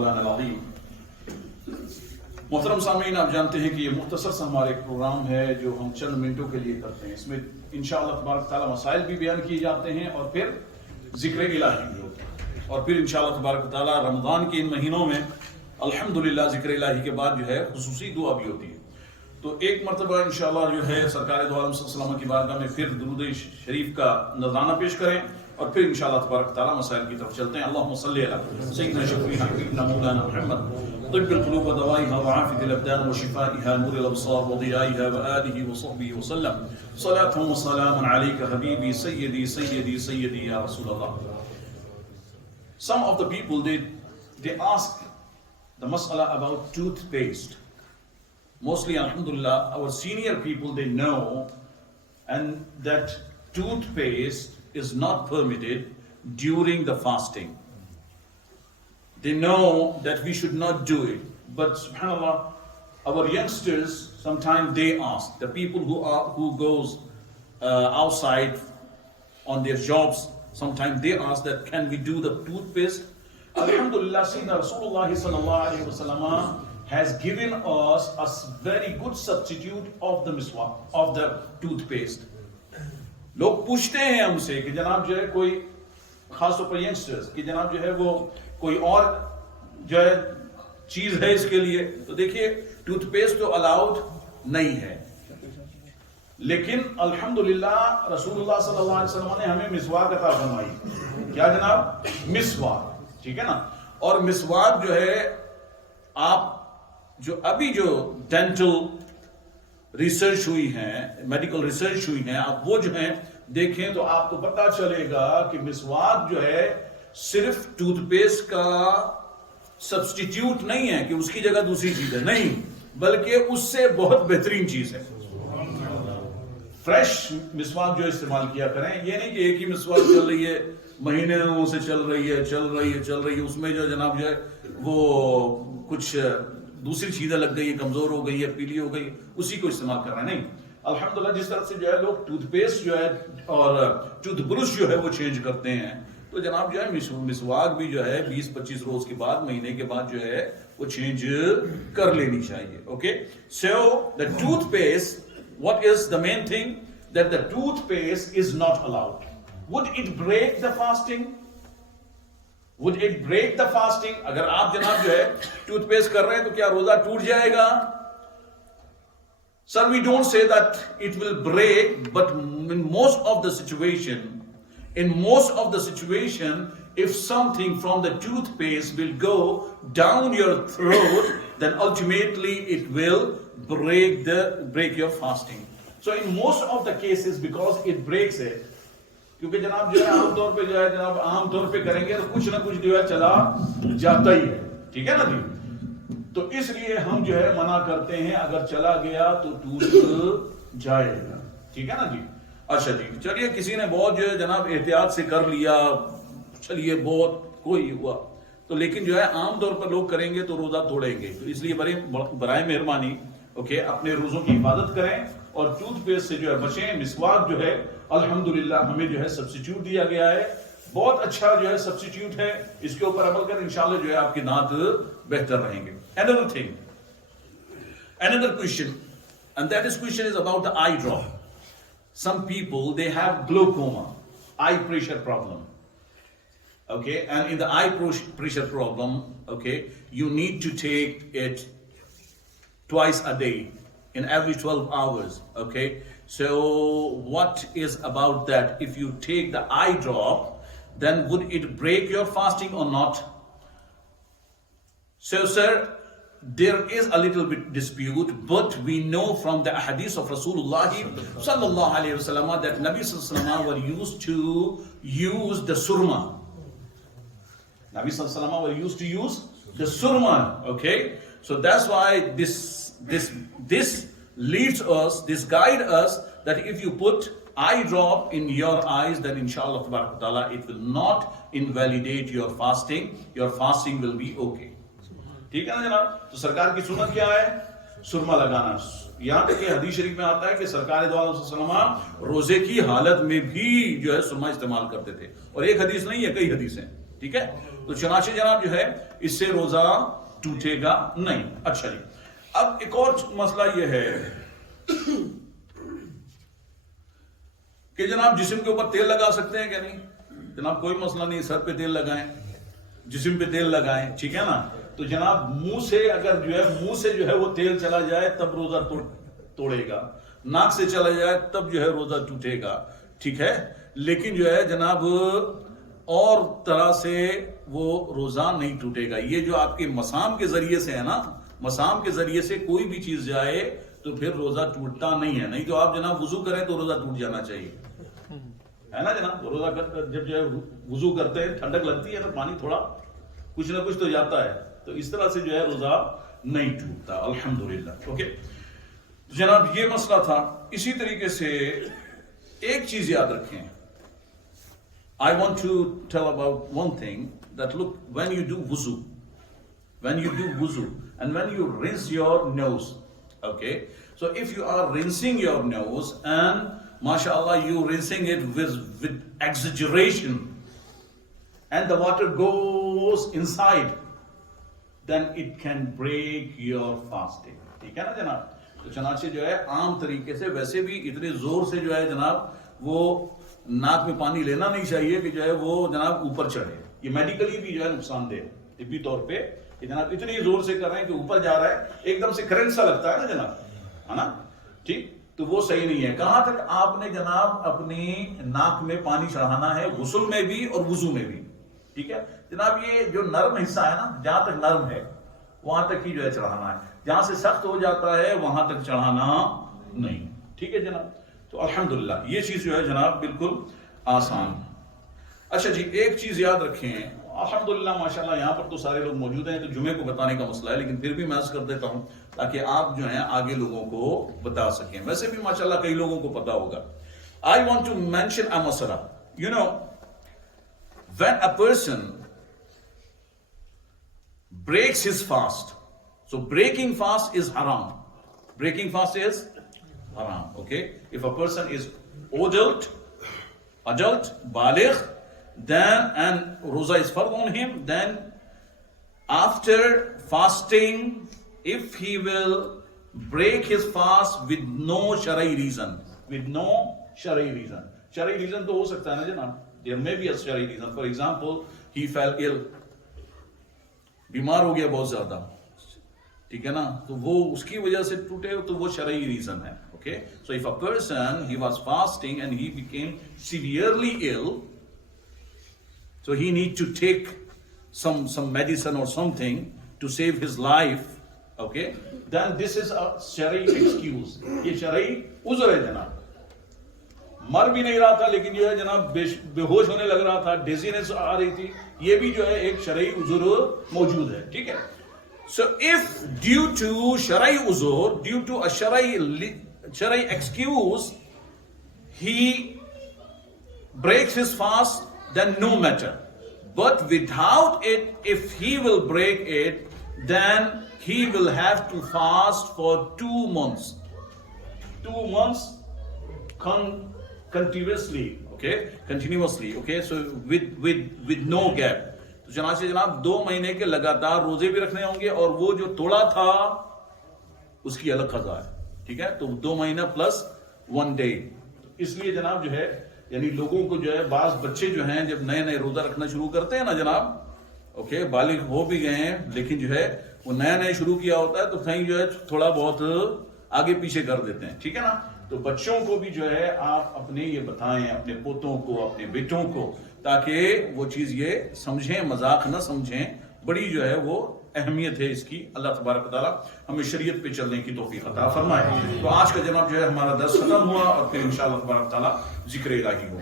मौलाना अज़ीम। मोहतरम सामीन, आप जानते हैं कि ये मुख्तसर सा हमारा एक प्रोग्राम है जो हम चंद मिनटों के लिए करते हैं। इसमें इंशाअल्लाह तबारक तआला मसाइल भी बयान किए जाते हैं और फिर जिक्र इलाही भी होता है। और फिर इंशाअल्लाह तबारक तआला रमज़ान के इन महीनों में अल्हम्दुलिल्लाह जिक्र इलाही के बाद जो है खुसूसी दुआ भी होती है। तो एक मरतबा इंशाअल्लाह जो है सरकार दो आलम सल्लल्लाहु अलैहि वसल्लम की बारगाह में फिर दुरूद शरीफ का नज़राना पेश करें और फिर इंशाअल्लाह तबारक तआला मसाइल की तरफ चलते हैं। अल्लाहुम्मा सल्लि अला सय्यिदना शफीना हबीबना मौलाना मुहम्मद तिब्बुल क़ुलूब व दवाइहा व आफ़ियतुल अबदान व शिफ़ाइहा नूरुल अबसार व दियाइहा व आलिहि व सहबिहि व सल्लम सलातun व सलामुन अलैका हबीबी सय्यिदी सय्यिदी सय्यिदी या रसूलल्लाह। Some of the people they ask the mas'ala about toothpaste. Mostly, alhamdulillah, our senior people, they know and that toothpaste is not permitted during the fasting. They know that we should not do it. But subhanallah, our youngsters, sometimes they ask, the people who goes outside on their jobs, sometimes they ask that can we do the toothpaste? Alhamdulillah, Sayyidina Rasulullah sallallahu alaihi wasallam has given us a very good substitute of the miswak, of the toothpaste. लोग पूछते हैं हमसे कि जनाब जो है कोई खास तौर पर यंगस्टर्स कि जनाब जो है वो कोई और जो है चीज है इसके लिए। तो देखिए टूथपेस्ट तो अलाउड नहीं है, लेकिन अल्हम्दुलिल्लाह रसूलुल्लाह सल्लल्लाहु अलैहि वसल्लम ने हमें मिसवाक अता फरमाई। क्या जनाब? मिसवाक, ठीक है ना। और मिसवाक जो है आप जो अभी जो डेंटल रिसर्च हुई है, मेडिकल रिसर्च हुई है, आप वो जो है देखें तो आपको पता चलेगा कि मिसवाक जो है सिर्फ टूथपेस्ट का सब्स्टिट्यूट नहीं है कि उसकी जगह दूसरी चीज है, नहीं, बल्कि उससे बहुत बेहतरीन चीज है। फ्रेश मिसवाक जो इस्तेमाल किया करें, ये नहीं कि एक ही मिसवाक चल रही है, महीनों से चल रही है, उसमें जो जनाब जो है वो कुछ दूसरी चीजें लग गई है, कमजोर हो गई है, पीली हो गई, उसी को इस्तेमाल कर रहे हैं। नहीं, अल्हम्दुलिल्लाह जिस तरह से जो है लोग टूथपेस्ट जो है और टूथब्रश जो है वो चेंज करते हैं, तो जनाब जो है मिसवाक भी जो है 20-25 रोज के बाद, महीने के बाद जो है वो चेंज कर लेनी चाहिए। Okay, so the toothpaste, what is the main thing? That the toothpaste is not allowed. Would it break the fasting? Would it break the fasting? अगर आप जनाब जो है टूथपेस्ट कर रहे हैं तो क्या रोजा टूट जाएगा? Sir, we don't say that it will break, but in most of the situation, if something from the toothpaste will go down your throat, then ultimately it will break your fasting. So in most of the cases, because it breaks it, क्योंकि जनाब जो है आमतौर पे जो है जनाब आमतौर पे करेंगे तो कुछ ना कुछ जो है चला जाता ही है, ठीक है ना जी। तो इसलिए हम जो है मना करते हैं, अगर चला गया तो टूट जाएगा, ठीक है ना जी। अच्छा जी, चलिए किसी ने बहुत जो है जनाब एहतियात से कर लिया, चलिए बहुत कोई हुआ तो, लेकिन जो है आमतौर पर लोग करेंगे तो रोजा तोड़ेंगे, तो इसलिए बराए मेहरबानी ओके अपने रोजों की हिफाजत करें और टूथपेस्ट से जो है बचें। मिसवाक जो है अल्हम्दुलिल्लाह हमें जो है सब्स्टिट्यूट दिया गया है, बहुत अच्छा जो है सब्स्टिट्यूट है, इसके ऊपर अमल कर इंशाल्लाह जो है आपके दांत बेहतर रहेंगे। Another thing, another question, and that question is about the eye drop. Some people they have glaucoma, eye pressure problem. Okay, and in the eye pressure problem, okay, you need to take it twice a day in every 12 hours. Okay, so what is about that? If you take the eye drop, then would it break your fasting or not? So sir, there is a little bit dispute, but we know from the hadith of Rasulullah sallallahu alaihi wasallam that Nabi sallallahu alaihi wasallam were used to use the surma. Nabi sallallahu alaihi wasallam were used to use the surma. Okay, so that's why this leads us, this guide us that if you put eye drop in your eyes, then inshallah ta'ala it will not invalidate your fasting will be okay. ठीक है ना जनाब। तो सरकार की सुन्नत क्या है? सुरमा लगाना। यहाँ तक कि हदीस शरीफ में आता है कि सरकार दो आलम सल्लल्लाहु अलैहि वसल्लम रोजे की हालत में भी जो है सुरमा इस्तेमाल करते थे, और एक हदीस नहीं है, कई हदीस हैं। ठीक है। तो चुनाचे जनाब जो है इससे रोजा टूटेगा नहीं। अच्छा जी, अब एक और मसला यह है कि जनाब जिस्म के ऊपर तेल लगा सकते हैं क्या? नहीं जनाब, कोई मसला नहीं, सर पे तेल लगाएं, जिस्म पे तेल लगाएं, ठीक है ना। तो जनाब मुंह से अगर जो है मुंह से जो है वो तेल चला जाए तब रोजा तोड़ेगा, नाक से चला जाए तब जो है रोजा टूटेगा, ठीक है। लेकिन जो है जनाब और तरह से वो रोजा नहीं टूटेगा। ये जो आपके मसाम के जरिए से है ना, मसाम के जरिए से कोई भी चीज जाए तो फिर रोजा टूटता नहीं है। नहीं तो आप जनाब वुजू करें तो रोजा टूट जाना चाहिए, है ना जनाब। रोजा जब जो है वुजू करते हैं ठंडक लगती है तो पानी थोड़ा कुछ ना कुछ तो जाता है, तो इस तरह से जो है रोजा नहीं टूटता, अल्हम्दुलिल्लाह। ओके जनाब ये मसला था। इसी तरीके से एक चीज याद रखें, I want to tell about one thing that look, when you do wuzu and when you rinse your nose, okay, so if you are rinsing your nose and mashallah you rinsing it with exaggeration and the water goes inside, then it can break your fasting, ठीक है ना जनाब। तो चनाचे जो है आम तरीके से वैसे भी इतने जोर से जो है जनाब वो नाक में पानी लेना नहीं चाहिए कि जो है वो जनाब ऊपर चढ़े। ये मेडिकली भी जो है नुकसानदेह, तिब्बी तौर पे जनाब इतनी जोर से कर रहे हैं कि ऊपर जा रहा है, एकदम से करंट सा लगता है ना जनाब, है ना, ठीक। तो वो सही नहीं है। कहां तक आपने जनाब अपनी नाक में पानी चढ़ाना है, गुस्ल में भी और वुजू में भी, ठीक है जनाब। ये जो नर्म हिस्सा है ना, जहां तक नर्म है वहां तक ही जो है चढ़ाना है, जहां से सख्त हो जाता है वहां तक चढ़ाना नहीं, ठीक है जनाब। तो अल्हम्दुलिल्लाह ये चीज जो है जनाब बिल्कुल आसान। अच्छा जी, एक चीज याद रखें, अल्हम्दुलिल्लाह माशाल्लाह यहाँ पर तो सारे लोग मौजूद हैं, तो जुमे को बताने का मसला है, लेकिन फिर भी मैं अर्ज कर देता हूं ताकि आप जो है आगे लोगों को बता सकें। वैसे भी माशाल्लाह कई लोगों को पता होगा। I want to mention a मसला, you know, when a person breaks his fast. So breaking fast is haram. Breaking fast is haram. Okay. If a person is adult, baligh, then and roza is fard on him, then after fasting, if he will break his fast with no shari reason, shari reason तो हो सकता है ना जनाब, there may be a shari reason. For example, he fell ill, बीमार हो गया बहुत ज्यादा, ठीक है ना, तो वो उसकी वजह से टूटे, तो वो शरई रीजन है। Okay, so if a person he was fasting and he became severely ill, so he need to take some medicine or something to save his life, okay, then this is a शरई excuse, ये शरई उज़्र है जनाब। मर भी नहीं रहा था लेकिन जो है जनाब बेहोश होने लग रहा था, डेजीनेस आ रही थी, ये भी जो है एक शरई उज़्र मौजूद है, ठीक है। सो इफ ड्यू टू शरई उज़्र, ड्यू टू अ शरई excuse he breaks his fast, then no matter. But without it, if he will break it, then he will have to fast for 2 months. 2 months continuously, okay, continuously, okay, so with no gap. तो जनाब 2 महीने के लगातार रोजे भी रखने होंगे और वो जो तोड़ा था उसकी अलग कज़ा है, ठीक है। तो 2 महीना प्लस 1 डे। इसलिए जनाब जो है यानी लोगों को जो है बाज बच्चे जो हैं जब नए नए रोजा रखना शुरू करते हैं ना जनाब, ओके, बालिग हो भी गए हैं लेकिन जो है वो नया नया शुरू किया होता है तो कहीं जो है थोड़ा बहुत आगे पीछे कर देते हैं, ठीक है ना। तो बच्चों को भी जो है आप अपने ये बताएं, अपने पोतों को, अपने बेटों को, ताकि वो चीज ये समझें, मजाक न समझें, बड़ी जो है वो अहमियत है इसकी। अल्लाह तबारक व तआला हमें शरीयत पे चलने की तौफीक अता फरमाए। तो आज का जनाब जो है हमारा दर्स खत्म हुआ और फिर इंशाअल्लाह तबारक व तआला जिक्र इलाही हो।